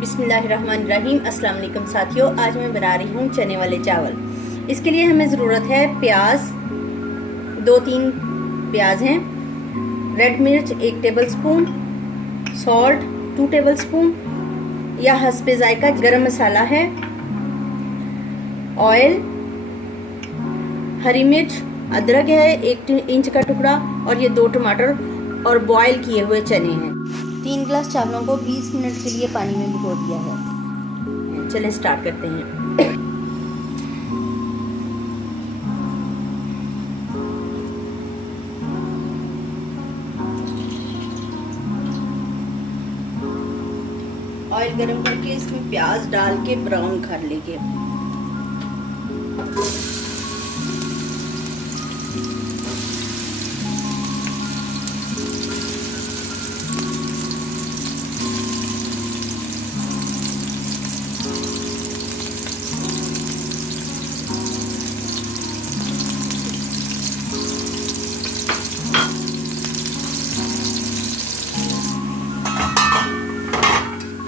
बिस्मिल्लाहिर्रहमानिर्रहीम। अस्सलाम वालेकुम साथियों, आज मैं बना रही हूँ चने वाले चावल। इसके लिए हमें ज़रूरत है प्याज, 2-3 प्याज हैं, रेड मिर्च 1 टेबलस्पून, सॉल्ट 2 टेबलस्पून या हस्बे जायका गरम मसाला है, ऑयल, हरी मिर्च, अदरक है 1 इंच का टुकड़ा और ये 2 टमाटर और बॉयल किए हुए चने हैं। 3 गिलास चावलों को 20 मिनट के लिए पानी में भिगो दिया है। चलिए स्टार्ट करते हैं। ऑयल गरम करके इसमें प्याज डाल के ब्राउन कर लेंगे।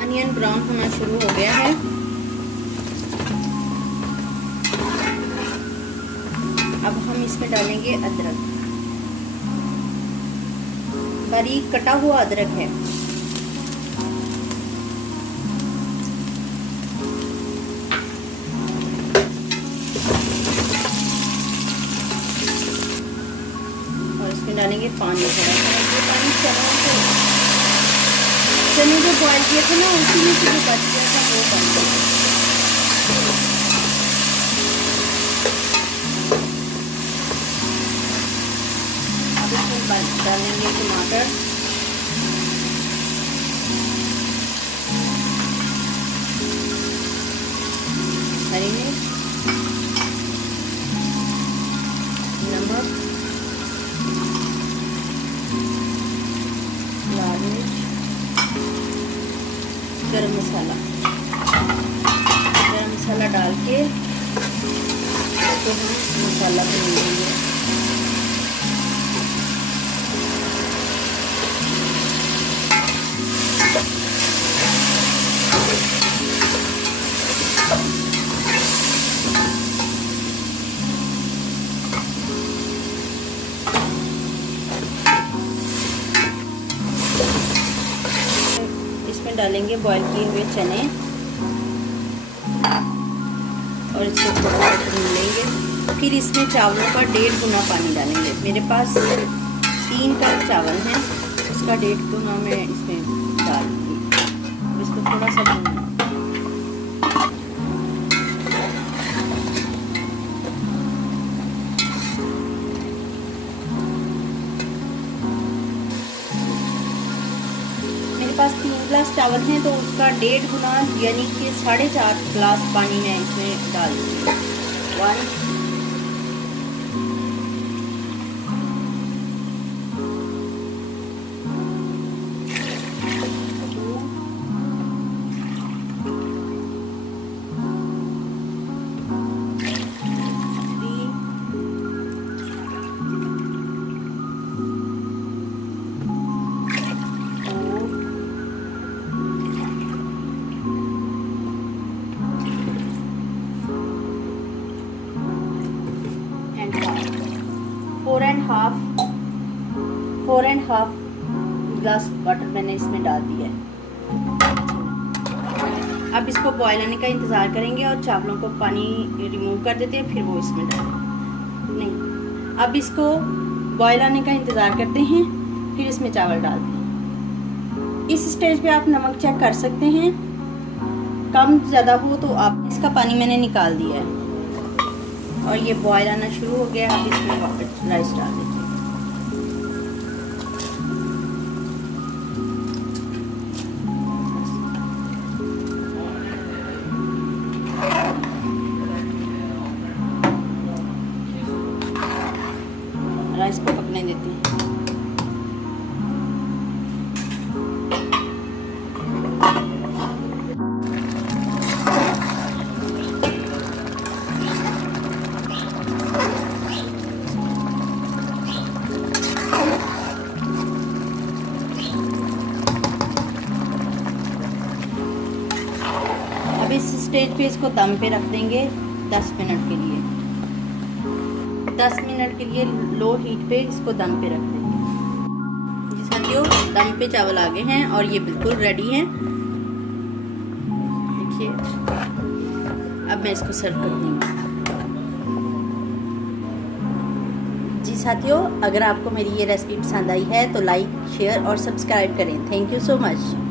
अनियन ब्राउन होना शुरू हो गया है। अब हम इसमें डालेंगे अदरक, बारीक कटा हुआ अदरक है। और इसमें डालेंगे पानी, थोड़ा सा पानी। चने जो बॉयल किए थे ना, उसी में से जो बच गया था वो पानी। अब इसमें डालेंगे टमाटर, हरी मिर्च, नमक, लाल मिर्च, गरम मसाला डाल के इसको हम मसाला भून लेंगे। इसमें डालेंगे बॉईल किए हुए चने और इसको थोड़ा भून लेंगे। फिर इसमें चावलों का 1.5 गुना पानी डालेंगे। मेरे पास 3 कप चावल हैं, उसका 1.5 गुना मैं इसमें डाल दूँगी। इसको थोड़ा सा भूनना। मेरे पास 3 गिलास चावल हैं तो उसका 1.5 गुना यानी कि 4.5 गिलास पानी मैं इसमें डाल दूँगी। 1 4 एंड हाफ ग्लास वाटर मैंने इसमें डाल दिया है। अब इसको बॉयल आने का इंतज़ार करेंगे और चावलों को पानी रिमूव कर देते हैं, फिर वो इसमें डालेंगे। नहीं, अब इसको बॉयल आने का इंतज़ार करते हैं, फिर इसमें चावल डालते हैं। इस स्टेज पे आप नमक चेक कर सकते हैं, कम ज़्यादा हो तो आप इसका पानी मैंने निकाल दिया है और ये बॉयल आना शुरू हो गया। अब इसमें राइस डाल देते हैं। राइस को पकने देते हैं। इस स्टेज पे इसको दम पे रख देंगे 10 मिनट के लिए। 10 मिनट के लिए लो हीट पे इसको दम पे रख देंगे। जी साथियों, दम पे चावल आ गए हैं और ये बिल्कुल रेडी हैं। देखिए, अब मैं इसको सर्व कर दूँगी। जी साथियों, अगर आपको मेरी ये रेसिपी पसंद आई है तो लाइक, शेयर और सब्सक्राइब करें। Thank you so much.